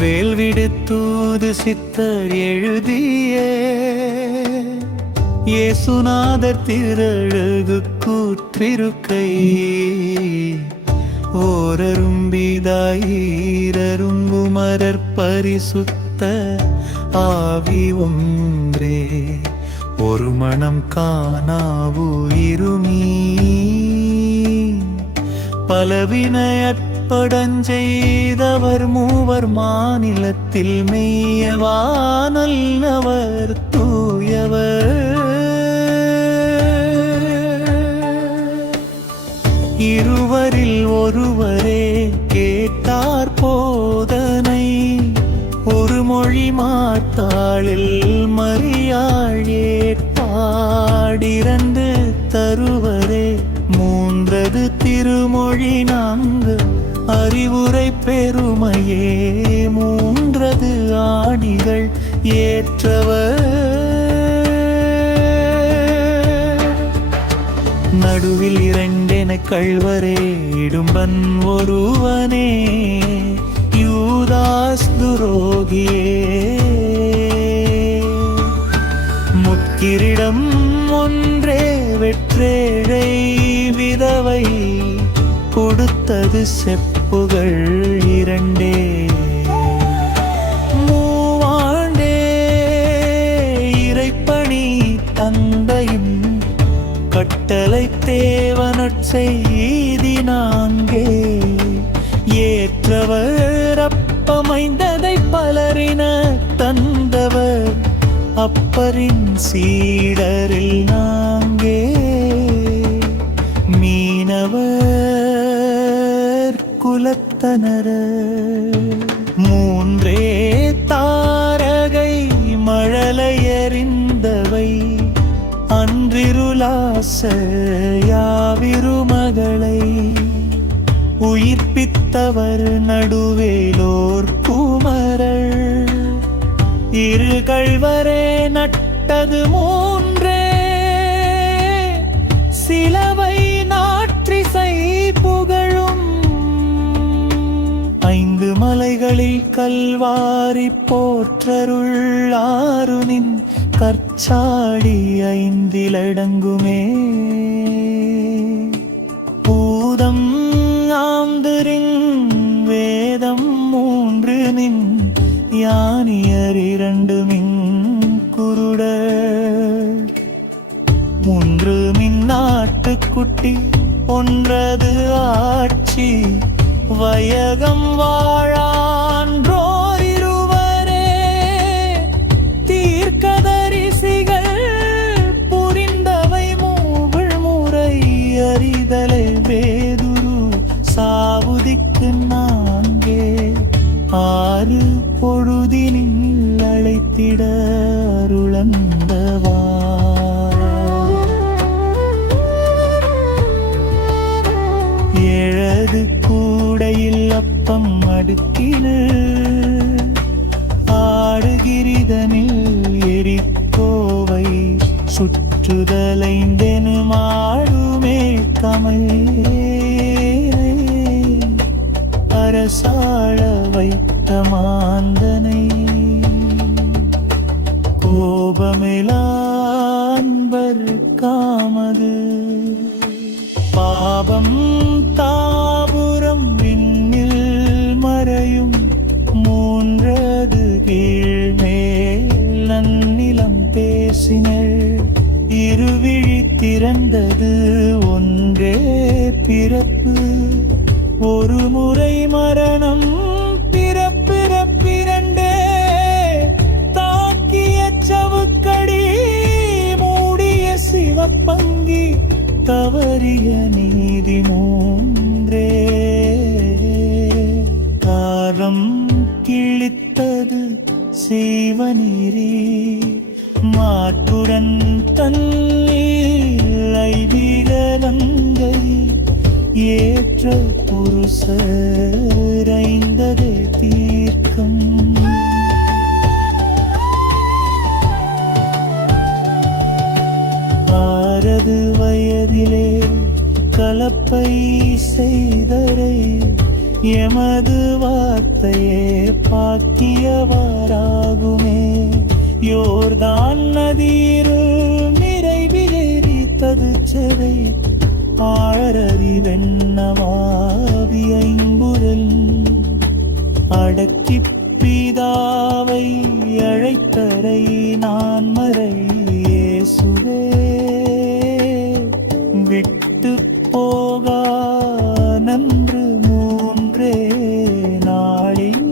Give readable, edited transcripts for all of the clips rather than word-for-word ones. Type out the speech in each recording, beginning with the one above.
வேல்விடுத்தூது சித்தர் எழுதிய இயேசுநாதர் திரழகு கூற்றிருக்கை ஓரரும்பிதாயிரரும்புமரர் பரிசுத்த ஆவி ஒன்றே ஒரு மனம் காணாவுயிருமீ பலவினையற்படஞ்செய்தவர் மூவர் மாநிலத்தில் மெய்யவானல்லவர் தூயவர் இருவரில் ஒருவரே கேட்டார் போதனை ஒரு மொழி மாத்தாளில் மரியாள் ஏற்பாடிரண்டு தருவரே மூன்றது திருமொழி நான்கு அறிவுரை பெருமையே மூன்றது ஆணிகள் ஏற்றவர் நடுவில் இரண்டென கள்வரே இடும்பன் ஒருவனே யூதாஸ் துரோகியே முக்கிரிடம் ஒன்றே வெற்றேழை விதவை கொடுத்தது செப்புகள் இரண்டே மூவாண்டே இறைப்பணி தந்தையும் கட்டளை தேவனொற்செய்தி நான்கே ஏற்றவர் அப்பமைந்ததை பலரின தந்தவர் அப்பரின் சீடரில் நாங்கே மீனவர் குலத்தனர் மூன்றே தாரகை மழலையறிந்தவை அன்றிருளாச யாவிருமகளை உயிர்ப்பித்தவர் நடுவேலோர் குமரர் இரு கள்வரே நட்டது மூன்றே சிலவை நாற்றிசை புகழும் ஐந்து மலைகளில் கல்வாரி போற்றருள்ளாருனின் கற்சாடி ஐந்திலடங்குமே பூதம் ஆந்திரின் வேதம் மூன்று நின் யானியர் இரண்டு மின் குருடர் மூன்று மின்னாட்டுக்குட்டி ஒன்றது ஆட்சி வயகம் வாழான்றோர் இருவரே தீர்க்கதரிசிகள் புரிந்தவை மூவள் முறை அறிதலை வேதுரு சாவுதிக்கு நான்கே ஆறு பொழுதினில் அழைத்திட அருளந்தவா ஏழது கூடையில் அப்பம் அடுக்கினு ஆடுகிரிதனில் எரிக்கோவை சுற்றுதலைந்தெனு மாடுமே கமல் அரசாழ வைத்த மாந்தனை கோபமிலான்பர் காமது பாபம் தாபுரம் விண்ணில் மறையும் மூன்றது கீழ்மேல் நன்னிலம் பேசினர் இருவிழி திறந்தது ஒன்றே பிறப்பு ஒரு முறை மரணம் பிறப்பிறப்பிரண்டே தாக்கிய சவுக்கடி மூடிய சிவப்பங்கி தவறிய நீதி மூன்றே காலம் கிழித்தது சீவநீரி மாற்றுடன் தண்ணீர் ஐவிகலங்கை ஏற்ற புருஷரைந்ததே தீர்க்கம் ஆறது வயதிலே கலப்பை செய்தரை எமது வார்த்தையே பாக்கியவாராகுமே. யோர்தான் நதியிருள் நிறைவிலேறித்தது செதை ஆழறி வெண்ணமாவி ஐம்புரல் அடக்கி பிதாவை அழைத்தரை நான் மறை இயேசுவே விட்டு போகா நன்று மூன்றே நாளில்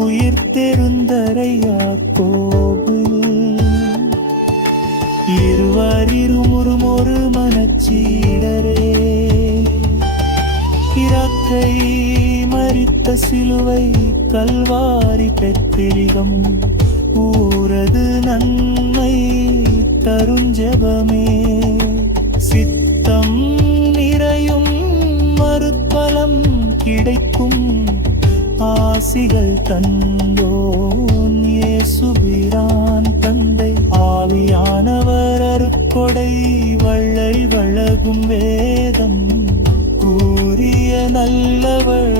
உயிர் தெருந்தரை யாக்கோபு இருவரிருமுறும் ஒரு மனச்சீடரே இறக்கை மரித்த சிலுவை கல்வாரி பெத்திரிகம் ஊரது நன்மை தருஞ்செபமே சித்தம் நிறையும் மறுபலம் கிடைக்கும் ஆசிகள் தந்தோன் இயேசுபிரான் தந்தை ஆவியானவர் அருட்கொடை வள்ளல் வழகும் வேதம் கூறிய நல்லவள்